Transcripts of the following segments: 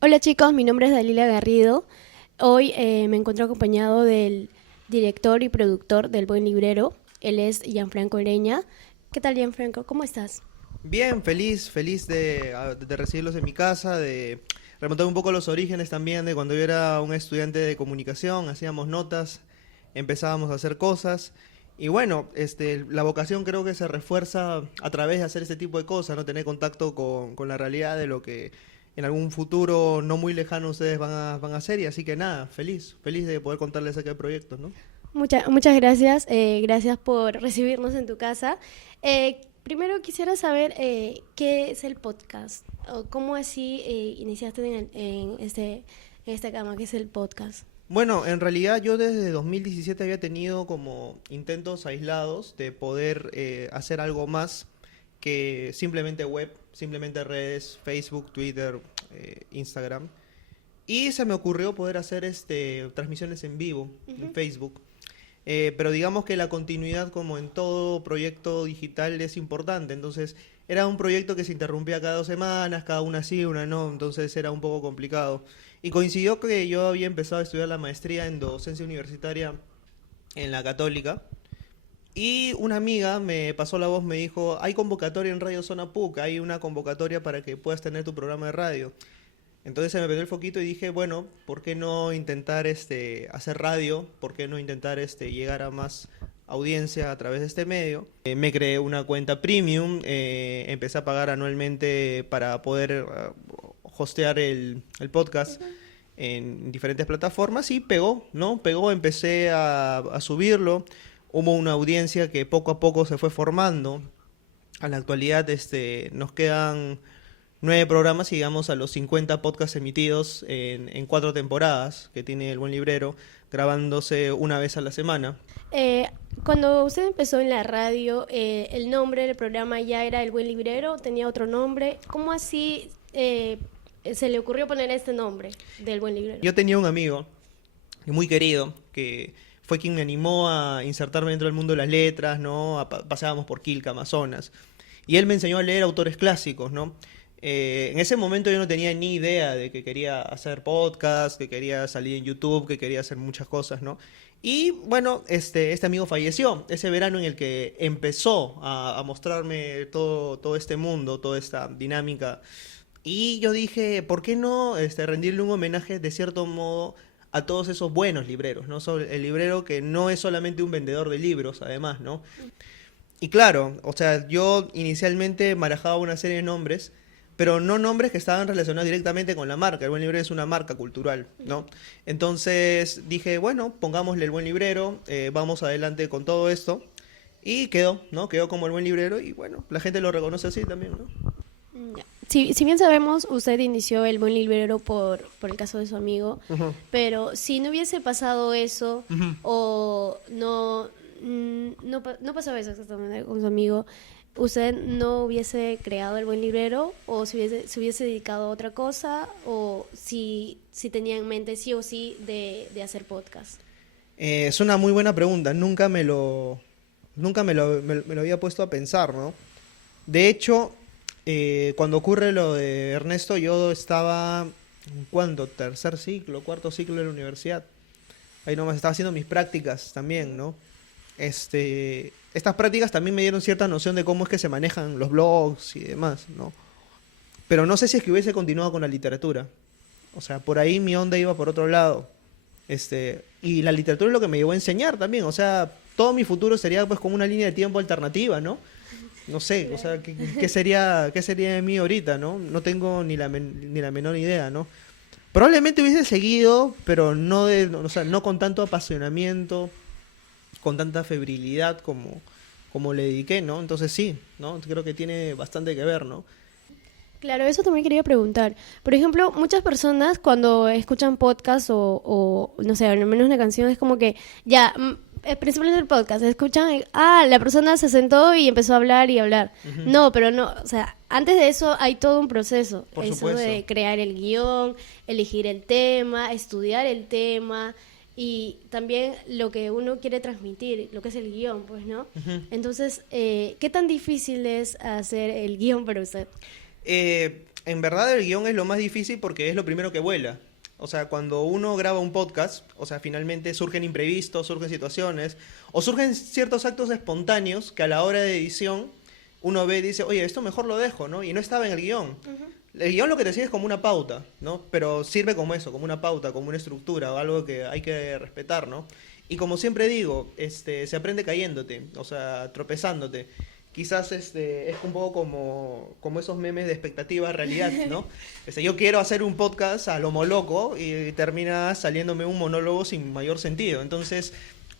Hola chicos, mi nombre es Dalila Garrido. Hoy me encuentro acompañado del director y productor del Buen Librero. Él es Gianfranco Ereña. ¿Qué tal, Gianfranco? ¿Cómo estás? Bien, feliz de recibirlos en mi casa, de remontar un poco los orígenes también de cuando yo era un estudiante de comunicación, hacíamos notas, empezábamos a hacer cosas. Y bueno, la vocación creo que se refuerza a través de hacer este tipo de cosas, ¿no? Tener contacto con la realidad de lo que en algún futuro no muy lejano ustedes van a hacer. Y así que nada, feliz de poder contarles acerca del proyecto, ¿no? Muchas gracias. Gracias por recibirnos en tu casa. Primero quisiera saber qué es el podcast. O cómo así iniciaste en esta cama, ¿qué es el podcast? Bueno, en realidad yo desde 2017 había tenido como intentos aislados de poder hacer algo más que simplemente web, simplemente redes, Facebook, Twitter, Instagram. Y se me ocurrió poder hacer transmisiones en vivo en Ujú. Facebook. Pero digamos que la continuidad, como en todo proyecto digital, es importante. Entonces, era un proyecto que se interrumpía cada 2 semanas, cada una sí, una no. Entonces, era un poco complicado. Y coincidió que yo había empezado a estudiar la maestría en docencia universitaria en la Católica. Y una amiga me pasó la voz, me dijo, hay convocatoria en Radio Zona PUC, hay una convocatoria para que puedas tener tu programa de radio. Entonces se me prendió el foquito y dije, bueno, ¿por qué no intentar hacer radio? ¿Por qué no intentar llegar a más audiencia a través de este medio? Me creé una cuenta premium, empecé a pagar anualmente para poder hostear el podcast en diferentes plataformas y pegó, ¿no? Pegó, empecé a subirlo, hubo una audiencia que poco a poco se fue formando. A la actualidad nos quedan 9 programas y llegamos a los 50 podcasts emitidos en 4 temporadas que tiene El Buen Librero, grabándose una vez a la semana. Eh, Cuando usted empezó en la radio, ¿el nombre del programa ya era El Buen Librero? ¿Tenía otro nombre? ¿Cómo así se le ocurrió poner este nombre del Buen Librero? Yo tenía un amigo muy querido que fue quien me animó a insertarme dentro del mundo de las letras, ¿no? Pasábamos por Quilca, Amazonas. Y él me enseñó a leer autores clásicos, ¿no? En ese momento yo no tenía ni idea de que quería hacer podcast, que quería salir en YouTube, que quería hacer muchas cosas, ¿no? Y bueno, este amigo falleció ese verano en el que empezó a mostrarme todo este mundo, toda esta dinámica. Y yo dije, ¿por qué no rendirle un homenaje de cierto modo a todos esos buenos libreros, ¿no? El librero que no es solamente un vendedor de libros, además, ¿no? Y claro, o sea, yo inicialmente marajaba una serie de nombres, pero no nombres que estaban relacionados directamente con la marca. El Buen Librero es una marca cultural, ¿no? Entonces dije, bueno, pongámosle El Buen Librero, vamos adelante con todo esto. Y quedó, ¿no? Quedó como El Buen Librero y bueno, la gente lo reconoce así también, ¿no? Ya. Si bien sabemos, usted inició el Buen Librero por el caso de su amigo, Ujú, pero si no hubiese pasado eso ujú. o no pasaba eso exactamente con su amigo, ¿usted no hubiese creado el Buen Librero o se hubiese dedicado a otra cosa o si tenía en mente sí o sí de hacer podcast? Es una muy buena pregunta, nunca me lo había puesto a pensar, ¿no? De hecho, cuando ocurre lo de Ernesto, yo estaba, ¿en cuánto? Tercer ciclo, cuarto ciclo de la universidad. Ahí nomás estaba haciendo mis prácticas también, ¿no? Estas prácticas también me dieron cierta noción de cómo es que se manejan los blogs y demás, ¿no? Pero no sé si es que hubiese continuado con la literatura. O sea, por ahí mi onda iba por otro lado. Y la literatura es lo que me llevó a enseñar también. O sea, todo mi futuro sería pues como una línea de tiempo alternativa, ¿no? No sé, o Claro. sea, ¿qué sería de mí ahorita, no? No tengo ni la menor idea, ¿no? Probablemente hubiese seguido, pero o sea, no con tanto apasionamiento, con tanta febrilidad como le dediqué, ¿no? Entonces sí, ¿no? Creo que tiene bastante que ver, ¿no? Claro, eso también quería preguntar. Por ejemplo, muchas personas cuando escuchan podcast no sé, al menos una canción es como que ya, principalmente el podcast, escuchan, la persona se sentó y empezó a hablar y hablar. Ujú, No, pero no, o sea, antes de eso hay todo un proceso. por Eso supuesto. de crear el guión, elegir el tema, estudiar el tema y también lo que uno quiere transmitir, lo que es el guión, pues, ¿no? Entonces, ¿qué tan difícil es hacer el guión para usted? En verdad el guión es lo más difícil porque es lo primero que vuela. O sea, cuando uno graba un podcast, o sea, finalmente surgen imprevistos, surgen situaciones, o surgen ciertos actos espontáneos que a la hora de edición uno ve y dice, oye, esto mejor lo dejo, ¿no? Y no estaba en el guión. El guión lo que te sigue es como una pauta, ¿no? Pero sirve como eso, como una pauta, como una estructura, o algo que hay que respetar, ¿no? Y como siempre digo, se aprende cayéndote, o sea, tropezándote. Quizás es un poco como esos memes de expectativa realidad, ¿no? Yo quiero hacer un podcast a lo moloco y termina saliéndome un monólogo sin mayor sentido. Entonces,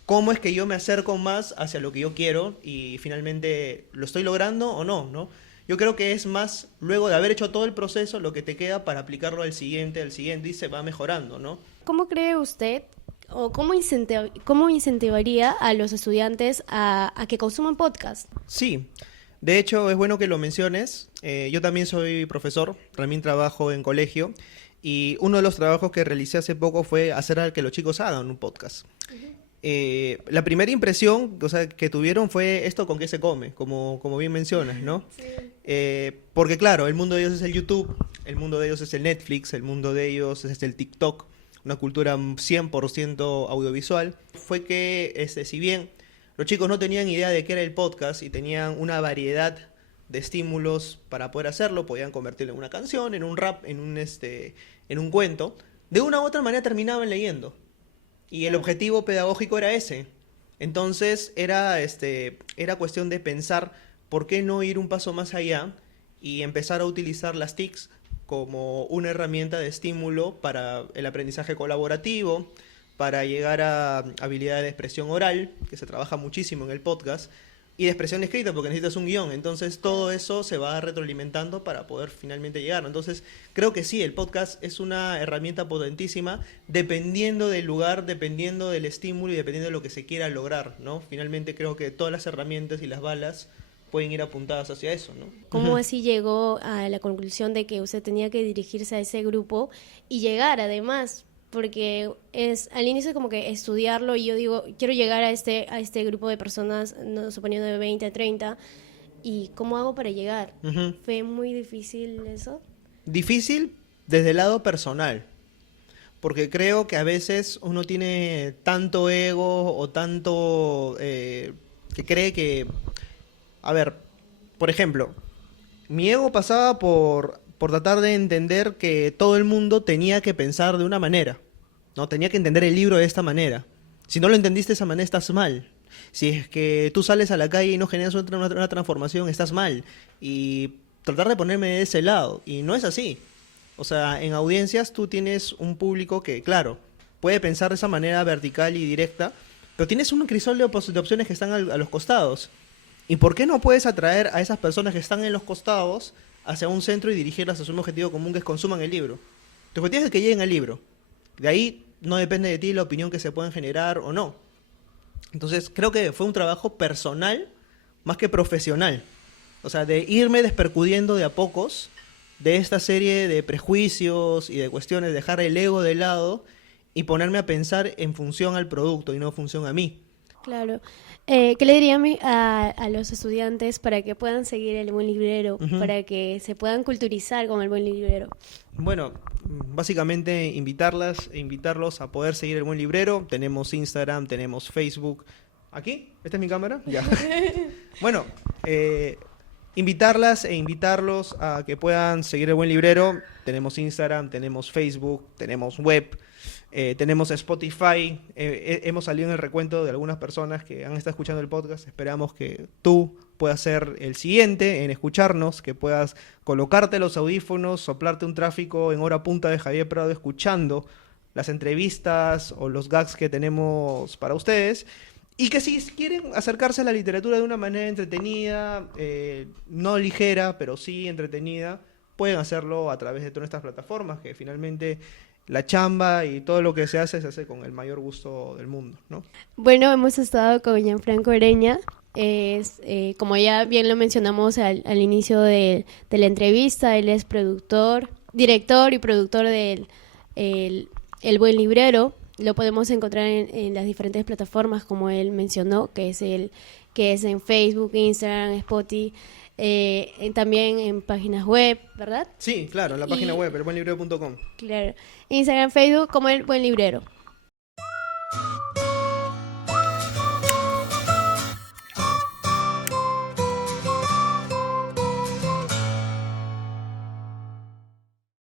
¿cómo es que yo me acerco más hacia lo que yo quiero y finalmente lo estoy logrando o no, ¿no? Yo creo que es más, luego de haber hecho todo el proceso, lo que te queda para aplicarlo al siguiente y se va mejorando, ¿no? ¿Cómo cree usted o cómo incentivaría a los estudiantes a que consuman podcast? Sí, de hecho es bueno que lo menciones. Yo también soy profesor, también trabajo en colegio y uno de los trabajos que realicé hace poco fue hacer a que los chicos hagan un podcast. La primera impresión, o sea, que tuvieron fue esto con qué se come, como bien mencionas, ¿no? Sí. Porque claro, el mundo de ellos es el YouTube, el mundo de ellos es el Netflix, el mundo de ellos es el TikTok, una cultura 100% audiovisual. Fue que, si bien los chicos no tenían idea de qué era el podcast y tenían una variedad de estímulos para poder hacerlo, podían convertirlo en una canción, en un rap, en un cuento, de una u otra manera terminaban leyendo. Y el objetivo pedagógico era ese. Entonces era cuestión de pensar por qué no ir un paso más allá y empezar a utilizar las TICs como una herramienta de estímulo para el aprendizaje colaborativo, para llegar a habilidades de expresión oral, que se trabaja muchísimo en el podcast, y de expresión escrita, porque necesitas un guión. Entonces todo eso se va retroalimentando para poder finalmente llegar. Entonces creo que sí, el podcast es una herramienta potentísima, dependiendo del lugar, dependiendo del estímulo y dependiendo de lo que se quiera lograr, ¿no? Finalmente creo que todas las herramientas y las balas pueden ir apuntadas hacia eso, ¿no? ¿Cómo así llegó a la conclusión de que usted tenía que dirigirse a ese grupo y llegar además? Porque al inicio como que estudiarlo y yo digo, quiero llegar a este grupo de personas, no, suponiendo de 20 a 30, ¿y cómo hago para llegar? ¿Fue muy difícil eso? Difícil desde el lado personal, porque creo que a veces uno tiene tanto ego o tanto que cree que... A ver, por ejemplo, mi ego pasaba por tratar de entender que todo el mundo tenía que pensar de una manera, ¿no? Tenía que entender el libro de esta manera. Si no lo entendiste de esa manera, estás mal. Si es que tú sales a la calle y no generas una transformación, estás mal. Y tratar de ponerme de ese lado. Y no es así. O sea, en audiencias tú tienes un público que, claro, puede pensar de esa manera vertical y directa, pero tienes un crisol de opciones que están a los costados. ¿Y por qué no puedes atraer a esas personas que están en los costados hacia un centro y dirigirlas a un objetivo común, que es consuman el libro? Tu objetivo es que lleguen al libro. De ahí no depende de ti la opinión que se puedan generar o no. Entonces creo que fue un trabajo personal más que profesional. O sea, de irme despercudiendo de a pocos de esta serie de prejuicios y de cuestiones, dejar el ego de lado y ponerme a pensar en función al producto y no en función a mí. Claro. ¿Qué le diría a los estudiantes para que puedan seguir el buen librero, para que se puedan culturizar con el buen librero? Bueno, básicamente invitarlos a poder seguir el buen librero. Tenemos Instagram, tenemos Facebook. ¿Aquí? ¿Esta es mi cámara? Ya. Bueno, invitarlos a que puedan seguir el buen librero. Tenemos Instagram, tenemos Facebook, tenemos web. Tenemos Spotify, hemos salido en el recuento de algunas personas que han estado escuchando el podcast. Esperamos que tú puedas ser el siguiente en escucharnos, que puedas colocarte los audífonos, soplarte un tráfico en hora punta de Javier Prado escuchando las entrevistas o los gags que tenemos para ustedes. Y que si quieren acercarse a la literatura de una manera entretenida, no ligera, pero sí entretenida, pueden hacerlo a través de todas estas plataformas, que finalmente la chamba y todo lo que se hace con el mayor gusto del mundo, ¿no? Bueno, hemos estado con Gianfranco Ereña. Como ya bien lo mencionamos al inicio de la entrevista, él es director y productor del El Buen Librero. Lo podemos encontrar en las diferentes plataformas, como él mencionó, que es en Facebook, Instagram, Spotify. también en páginas web, ¿verdad? Sí, claro, en la página web, elbuenlibrero.com. Claro. Instagram, Facebook, como El Buen Librero.